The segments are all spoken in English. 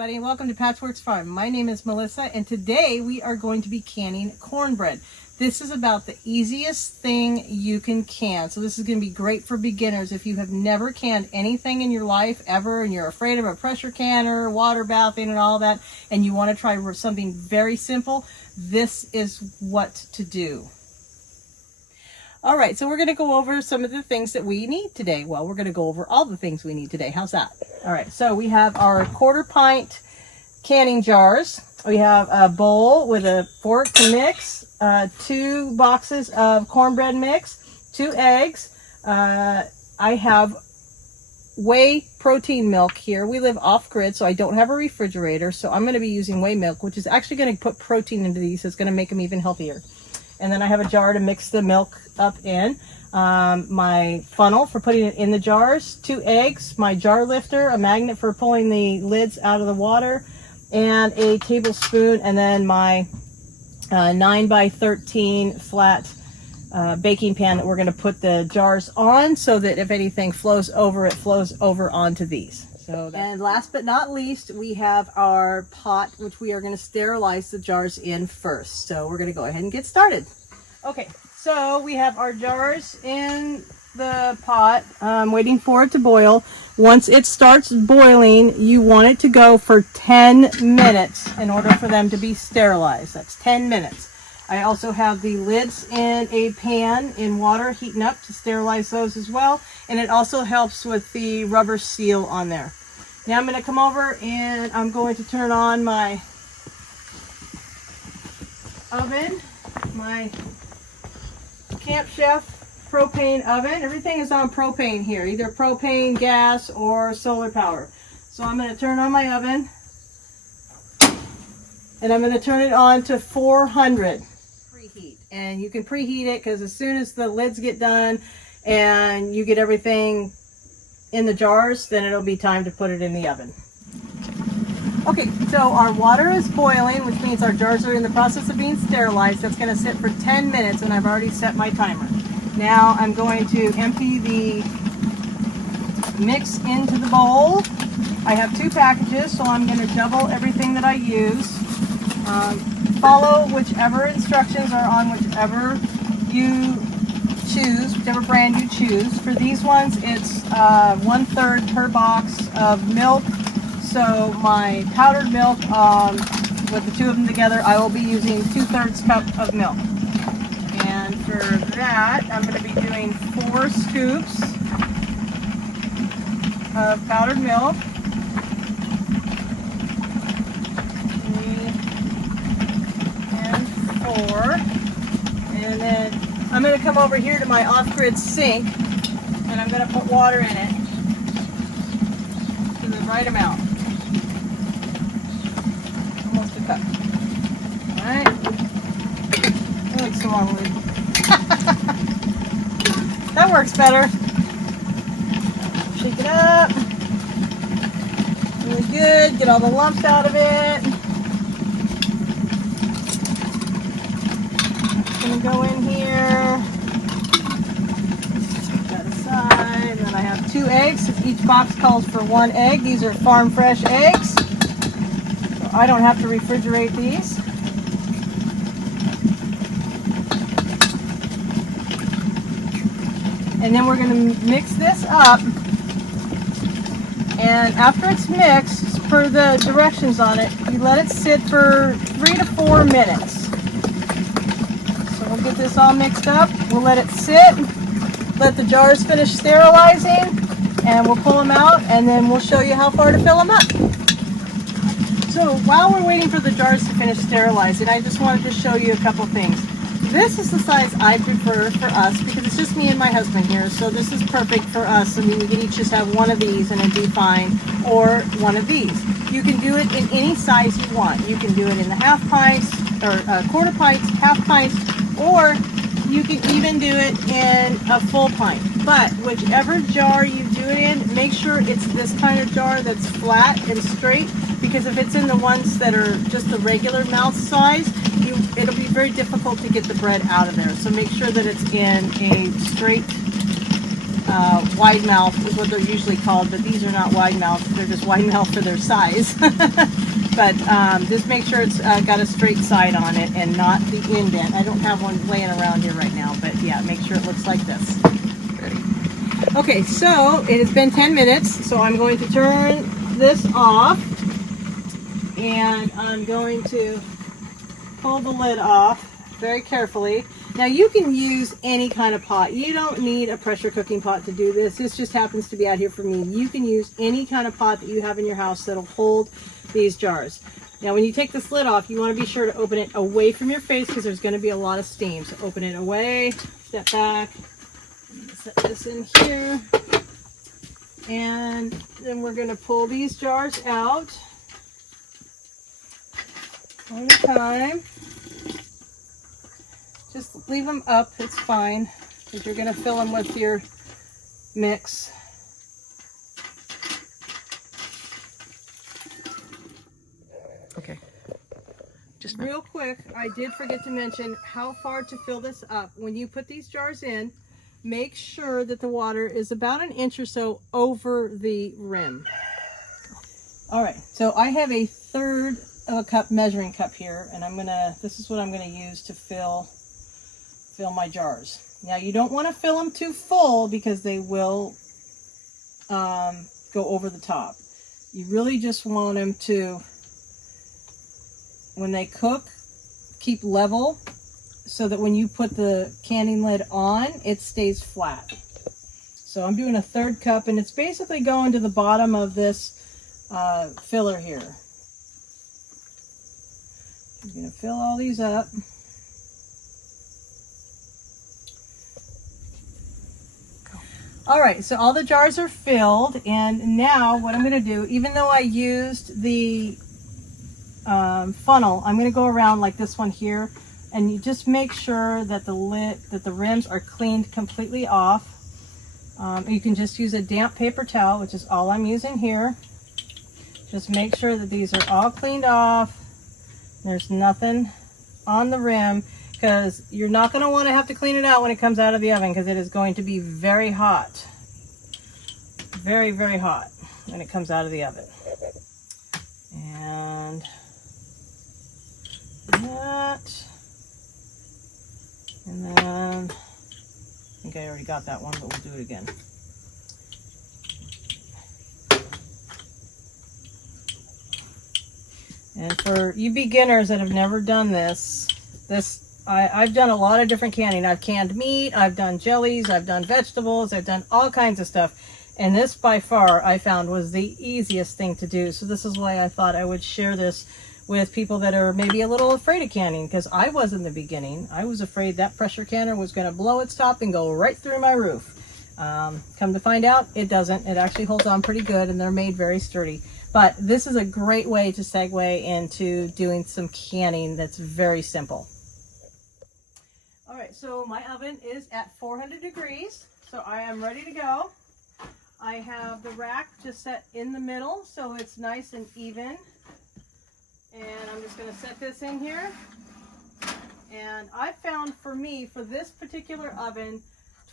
everybody, and welcome to Patchworks Farm. My name is Melissa, and today we are going to be canning cornbread. This is about the easiest thing you can can. So this is going to be great for beginners. If you have never canned anything in your life ever, and you're afraid of a pressure canner, water bathing, and all that, and you want to try something very simple, this is what to do. All right, so we're going to go over some of the things that we need today. Well, we're going to go over all the things we need today. How's that? All right, so we have our 1/4 pint canning jars. We have a bowl with a fork to mix, 2 boxes of cornbread mix, 2 eggs. I have whey protein milk here. We live off-grid, so I don't have a refrigerator, so I'm going to be using whey milk, which is actually going to put protein into these. So it's going to make them even healthier. And then I have a jar to mix the milk up in. My funnel for putting it in the jars, 2 eggs, my jar lifter, a magnet for pulling the lids out of the water, and a tablespoon, and then my 9 by 13 flat baking pan that we're going to put the jars on, so that if anything flows over, it flows over onto these. And last but not least, we have our pot, which we are going to sterilize the jars in first. So we're going to go ahead and get started. Okay, so we have our jars in the pot, waiting for it to boil. Once it starts boiling, you want it to go for 10 minutes in order for them to be sterilized. That's 10 minutes. I also have the lids in a pan in water heating up to sterilize those as well. And it also helps with the rubber seal on there. Now I'm going to come over and I'm going to turn on my oven, my Camp Chef propane oven. Everything is on propane here, either propane, gas, or solar power. So I'm going to turn on my oven and I'm going to turn it on to 400 preheat. And you can preheat it because as soon as the lids get done and you get everything in the jars, then it'll be time to put it in the oven. Okay, so our water is boiling, which means our jars are in the process of being sterilized. That's going to sit for 10 minutes, and I've already set my timer. Now I'm going to empty the mix into the bowl. I have 2 packages, so I'm going to double everything that I use. Follow whichever instructions are on whichever you choose, whichever brand you choose. For these ones, it's 1/3 per box of milk. So my powdered milk, with the 2 of them together, I will be using 2/3 cup of milk. And for that, I'm going to be doing 4 scoops of powdered milk. 3 and 4. And then I'm going to come over here to my off-grid sink, and I'm going to put water in it to the right amount. Almost a cup. Alright. That looks so lovely. That works better. Shake it up. Really good. Get all the lumps out of it. Going to go in here. Put that aside. And then I have 2 eggs. Each box calls for 1 egg. These are farm fresh eggs. So I don't have to refrigerate these. And then we're going to mix this up. And after it's mixed, per the directions on it, you let it sit for 3 to 4 minutes. We'll get this all mixed up. We'll let it sit, let the jars finish sterilizing, and we'll pull them out, and then we'll show you how far to fill them up. So while we're waiting for the jars to finish sterilizing, I just wanted to show you a couple things. This is the size I prefer for us because it's just me and my husband here, so this is perfect for us. I mean, we can each just have one of these and it'd be fine, or one of these. You can do it in any size you want. You can do it in the 1/2 pints, or 1/4 pints, 1/2 pints, or you can even do it in a full pint. But whichever jar you do it in, make sure it's this kind of jar that's flat and straight, because if it's in the ones that are just the regular mouth size, it'll be very difficult to get the bread out of there. So make sure that it's in a straight wide mouth is what they're usually called, but these are not wide mouth. They're just wide mouth for their size. But just make sure it's got a straight side on it and not the indent. I don't have one laying around here right now, but yeah, make sure it looks like this. Okay, so it has been 10 minutes, so I'm going to turn this off, and I'm going to pull the lid off very carefully. Now you can use any kind of pot. You don't need a pressure cooking pot to do this. This just happens to be out here for me. You can use any kind of pot that you have in your house that'll hold these jars. Now when you take this lid off, you want to be sure to open it away from your face because there's going to be a lot of steam. So open it away, step back, set this in here, and then we're going to pull these jars out one at a time. Just leave them up, it's fine, because you're going to fill them with your mix. Okay. Just real quick, I did forget to mention how far to fill this up. When you put these jars in, make sure that the water is about an inch or so over the rim. All right, so I have a third of a cup measuring cup here, and this is what I'm gonna use to fill my jars. Now you don't want to fill them too full because they will go over the top. You really just want them to, when they cook, keep level so that when you put the canning lid on, it stays flat. So I'm doing a third cup, and it's basically going to the bottom of this filler here. I'm going to fill all these up. All right, so all the jars are filled, and now what I'm going to do, even though I used the funnel, I'm going to go around like this one here, and you just make sure that the rims are cleaned completely off. You can just use a damp paper towel, which is all I'm using here. Just make sure that these are all cleaned off. There's nothing on the rim, because you're not going to want to have to clean it out when it comes out of the oven, because it is going to be very hot. Very, very hot when it comes out of the oven. And that. And then, I think I already got that one, but we'll do it again. And for you beginners that have never done this, I've done a lot of different canning. I've canned meat, I've done jellies, I've done vegetables, I've done all kinds of stuff. And this by far I found was the easiest thing to do. So this is why I thought I would share this with people that are maybe a little afraid of canning, because I was in the beginning. I was afraid that pressure canner was going to blow its top and go right through my roof. Come to find out, it doesn't. It actually holds on pretty good, and they're made very sturdy. But this is a great way to segue into doing some canning that's very simple. All right, so my oven is at 400 degrees, so I am ready to go. I have the rack just set in the middle so it's nice and even. And I'm just going to set this in here. And I found for me, for this particular oven,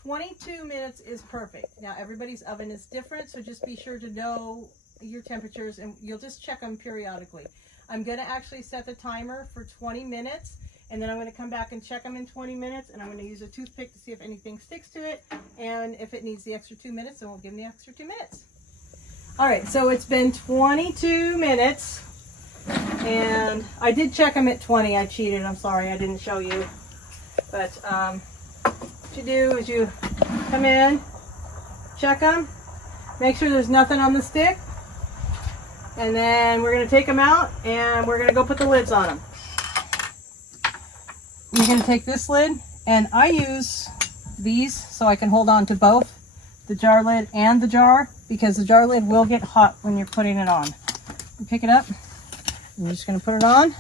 22 minutes is perfect. Now everybody's oven is different, so just be sure to know your temperatures, and you'll just check them periodically. I'm going to actually set the timer for 20 minutes, and then I'm going to come back and check them in 20 minutes, and I'm going to use a toothpick to see if anything sticks to it, and if it needs the extra 2 minutes, then we'll give them the extra 2 minutes. All right, so it's been 22 minutes, and I did check them at 20. I cheated. I'm sorry, I didn't show you. But what you do is you come in, check them, make sure there's nothing on the stick, and then we're going to take them out, and we're going to go put the lids on them. You're going to take this lid, and I use these so I can hold on to both the jar lid and the jar, because the jar lid will get hot when you're putting it on. You pick it up, and you're just going to put it on,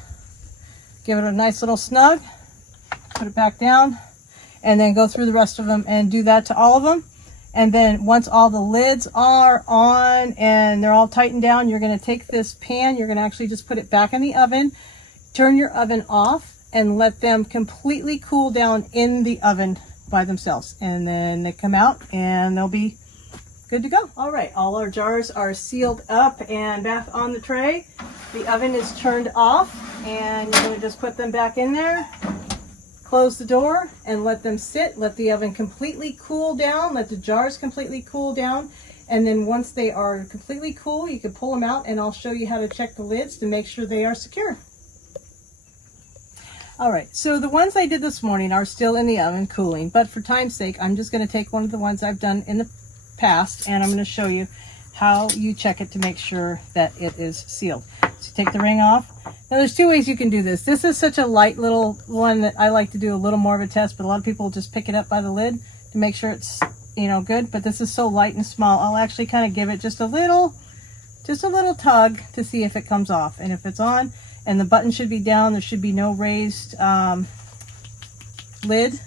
give it a nice little snug, put it back down, and then go through the rest of them and do that to all of them. And then once all the lids are on and they're all tightened down, you're going to take this pan, you're going to actually just put it back in the oven, turn your oven off, and let them completely cool down in the oven by themselves, and then they come out and they'll be good to go. All right, all our jars are sealed up and back on the tray. The oven is turned off, and you're going to just put them back in there. Close the door and let them sit. Let the oven completely cool down. Let the jars completely cool down. And then once they are completely cool, you can pull them out, and I'll show you how to check the lids to make sure they are secure. All right, so the ones I did this morning are still in the oven cooling, but for time's sake, I'm just going to take one of the ones I've done in the past, and I'm going to show you how you check it to make sure that it is sealed. So take the ring off. Now there's two ways you can do this. This is such a light little one that I like to do a little more of a test, but a lot of people just pick it up by the lid to make sure it's, you know, good. But this is so light and small, I'll actually kind of give it just a little tug to see if it comes off. And if it's on, and the button should be down, there should be no raised lid.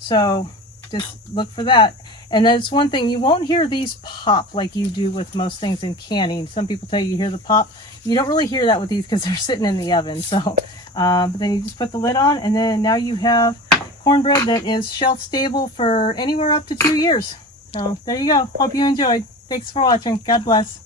So just look for that. And that's one thing, you won't hear these pop like you do with most things in canning. Some people tell you hear the pop. You don't really hear that with these because they're sitting in the oven. So, but then you just put the lid on, and then now you have cornbread that is shelf stable for anywhere up to 2 years. So there you go. Hope you enjoyed. Thanks for watching. God bless.